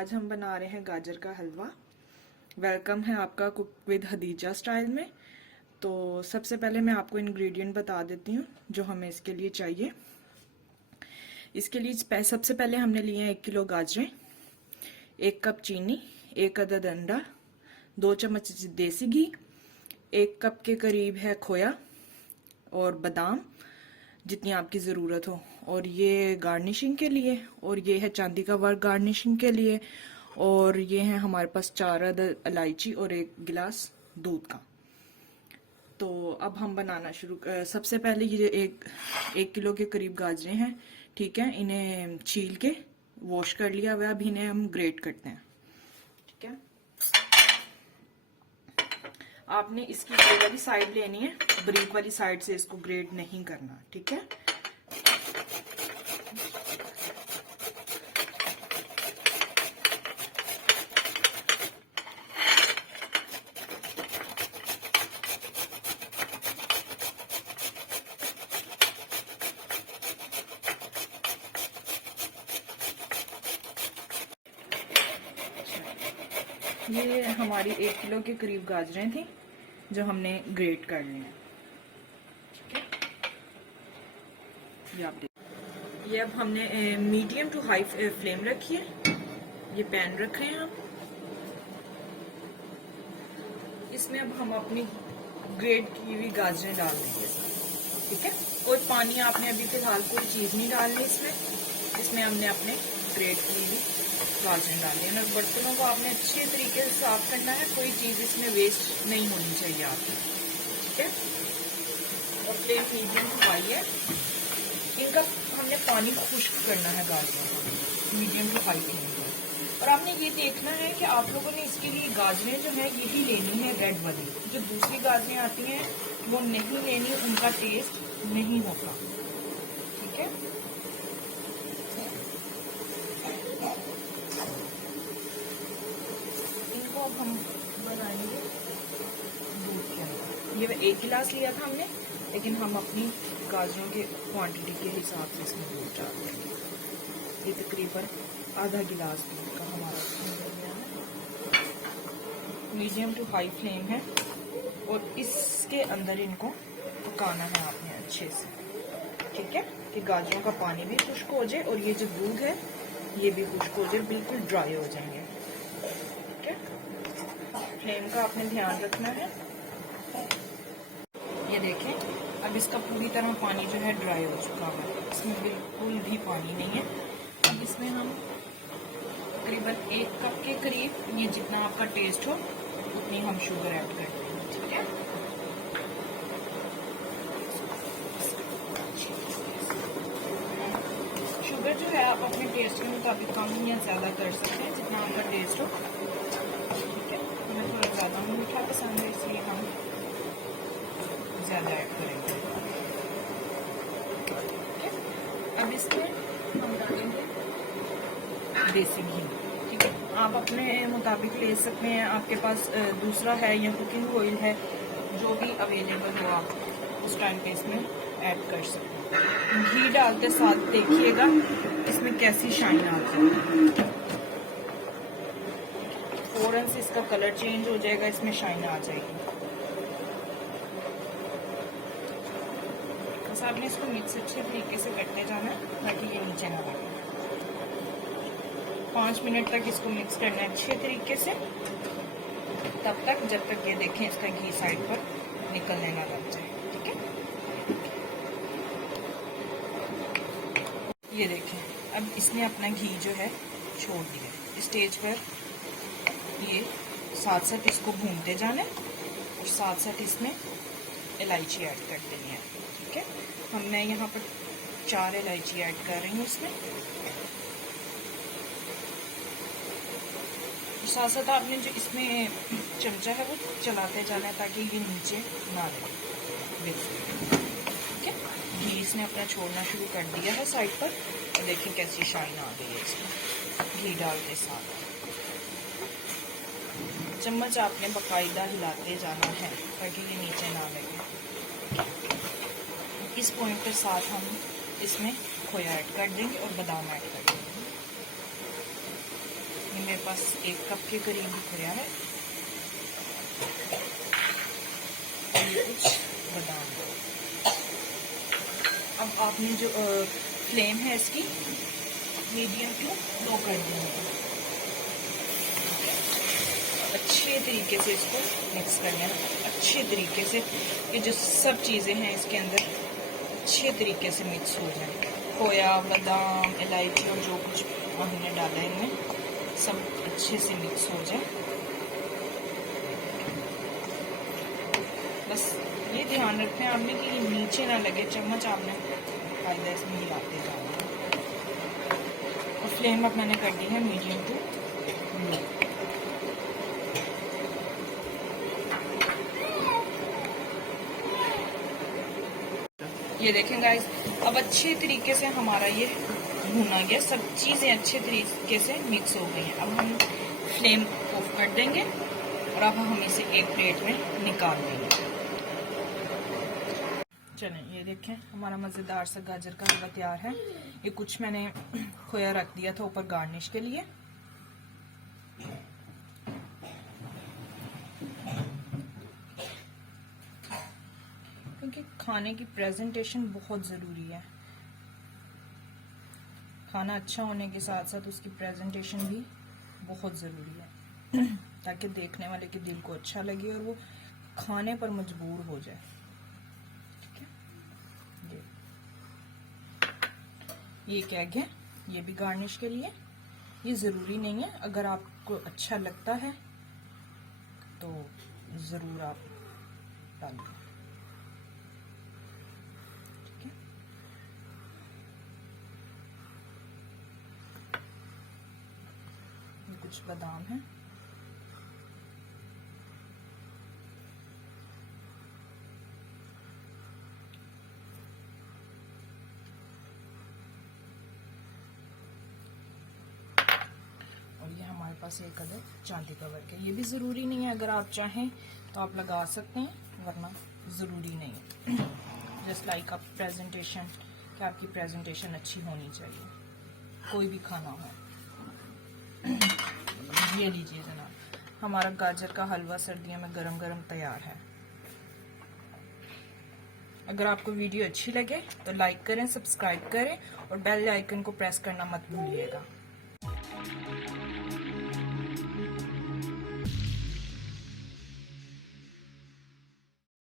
आज हम बना रहे हैं गाजर का हलवा। वेलकम है आपका कुक विद हदीजा स्टाइल में। तो सबसे पहले मैं आपको इंग्रेडिएंट बता देती हूँ जो हमें इसके लिए चाहिए। इसके लिए सबसे पहले हमने लिए हैं 1 किलो गाजरें, 1 कप चीनी, 1 अदद अंडा, 2 चम्मच देसी घी, 1 कप के करीब है खोया और बादाम जितनी आपकी ज़रूरत हो, और ये गार्निशिंग के लिए, और ये है चांदी का वर्क गार्निशिंग के लिए, और ये है हमारे पास 4 अदद इलायची और 1 गिलास दूध का। तो अब हम बनाना सबसे पहले ये एक किलो के करीब गाजरें हैं, ठीक है। इन्हें छील के वॉश कर लिया हुआ, अब इन्हें हम ग्रेट करते हैं, ठीक है। आपने इसकी ये वाली साइड लेनी है, ब्रीक वाली साइड से इसको ग्रेट नहीं करना, ठीक है। ये हमारी 1 किलो के करीब गाजरें थी जो हमने ग्रेट कर ली हैं, ये अब हमने मीडियम टू हाई फ्लेम रखी है। ये पैन रख रहे हैं हम, इसमें अब हम अपनी ग्रेट की हुई गाजरें डाल देंगे, ठीक है। कोई पानी आपने अभी फिलहाल कोई चीज़ नहीं डालनी इसमें हमने अपने ग्रेट की हुई गाजरें डालनी है। और बर्तनों को आपने अच्छे तरीके से साफ करना है, कोई चीज़ इसमें वेस्ट नहीं होनी चाहिए आपकी, ठीक है। और फ्लेम मीडियम टू हाई है। इनका हमने पानी खुश्क करना है गाजरों का, मीडियम टू हाई फ्लेम पर। और आपने ये देखना है कि आप लोगों ने इसके लिए गाजरें जो है यही लेनी है, रेड वाली। जो दूसरी गाजरें आती हैं वो नहीं लेनी, उनका टेस्ट नहीं होता, ठीक है। इनको अब हम बनाएंगे दूध के अंदर। ये 1 गिलास लिया था हमने, लेकिन हम अपनी गाजरों के क्वांटिटी के हिसाब से इसमें दूध डाल देंगे। ये तकरीबन आधा गिलास दूध का हमारा मीडियम टू हाई फ्लेम है, और इसके अंदर इनको पकाना है आपने अच्छे से, ठीक है, कि गाजरों का पानी भी खुश्क हो जाए और ये जो दूध है ये भी खुश्क हो जाए, बिल्कुल ड्राई हो जाएंगे, ठीक है। फ्लेम का आपने ध्यान रखना है। ये देखें, अब इसका पूरी तरह पानी जो है ड्राई हो चुका है, इसमें बिल्कुल भी पानी नहीं है। अब इसमें हम तकरीबन 1 कप के करीब, ये जितना आपका टेस्ट हो उतनी हम शुगर ऐड करते हैं, ठीक है। शुगर जो है आप अपने टेस्ट के मुताबिक कम या ज़्यादा कर सकते हैं, जितना आपका टेस्ट हो, ठीक है। हमें थोड़ा ज़्यादा मीठा पसंद है, इसलिए हम ज़्यादा ऐड करेंगे, ठीक है। अब इसमें हम डालेंगे देसी घी, ठीक है। आप अपने मुताबिक ले सकते हैं, आपके पास दूसरा है या कुकिंग ऑयल है, जो भी अवेलेबल हो आप उस टाइम पे इसमें ऐड कर सकते हैं। घी डालते साथ देखिएगा इसमें कैसी शाइन आती है, फौरन से इसका कलर चेंज हो जाएगा, इसमें शाइन आ जाएगी। बस आपने इसको मिक्स अच्छे तरीके से करते जाना है ताकि ये नीचे ना लगे। 5 मिनट तक इसको मिक्स करना है अच्छे तरीके से, तब तक जब तक ये देखें इसका घी साइड पर निकलने ना लग जाए, ठीक है। ये देखें, अब इसने अपना घी जो है छोड़ दिया। इस स्टेज पर ये साथ साथ इसको भूनते जाना है, और साथ साथ इसमें इलायची ऐड कर देनी है, ठीक है। मैं यहाँ पर 4 इलायची ऐड कर रही हूँ इसमें। साथ साथ आपने जो इसमें चमचा है वो चलाते जाना है ताकि ये नीचे ना लगे, बिल्कुल, ठीक है। घी इसने अपना छोड़ना शुरू कर दिया है साइड पर, और देखिए कैसी शाइन आ गई है इसमें घी डालते साथ। चम्मच आपने बाकायदा हिलाते जाना है ताकि ये नीचे ना लगे। इस पॉइंट के साथ हम इसमें खोया ऐड कर देंगे और बादाम ऐड कर देंगे। ये मेरे पास 1 कप के करीब खोया है। ये कुछ बादाम। अब आपने जो फ्लेम है इसकी मीडियम टू लो कर देंगे। अच्छे तरीके से इसको मिक्स करना है, अच्छे तरीके से। ये जो सब चीज़ें हैं इसके अंदर अच्छे तरीके से मिक्स हो जाए। खोया, बादाम, इलायची और जो कुछ हमने डाला है इनमें सब अच्छे से मिक्स हो जाए। बस ये ध्यान रखना है आपने कि नीचे ना लगे, चम्मच आपने कायदा इसमें हिलाते जाना है। और फ्लेम अब मैंने कर दी है मीडियम टू लो। ये देखें गाइस, अब अच्छे तरीके से हमारा ये भुना गया, सब चीज़ें अच्छे तरीके से मिक्स हो गई हैं। अब हम फ्लेम ऑफ कर देंगे और अब हम इसे एक प्लेट में निकाल देंगे। चलें, ये देखें हमारा मज़ेदार सा गाजर का हलवा तैयार है। ये कुछ मैंने खोया रख दिया था ऊपर गार्निश के लिए। क्योंकि खाने की प्रेजेंटेशन बहुत ज़रूरी है। खाना अच्छा होने के साथ साथ उसकी प्रेजेंटेशन भी बहुत ज़रूरी है ताकि देखने वाले के दिल को अच्छा लगे और वो खाने पर मजबूर हो जाए। ठीक है, ये एक एग है, ये भी गार्निश के लिए। ये ज़रूरी नहीं है, अगर आपको अच्छा लगता है तो ज़रूर आप डालिए। कुछ बादाम है, और ये हमारे पास एक अदद चांदी का वर्क है। ये भी ज़रूरी नहीं है, अगर आप चाहें तो आप लगा सकते हैं, वरना ज़रूरी नहीं है। जस्ट लाइक आप प्रेजेंटेशन, कि आपकी प्रेजेंटेशन अच्छी होनी चाहिए, कोई भी खाना हो। ये लीजिए जनाब, हमारा गाजर का हलवा सर्दियों में गरम गरम तैयार है। अगर आपको वीडियो अच्छी लगे तो लाइक करें, सब्सक्राइब करें और बेल आइकन को प्रेस करना मत भूलिएगा।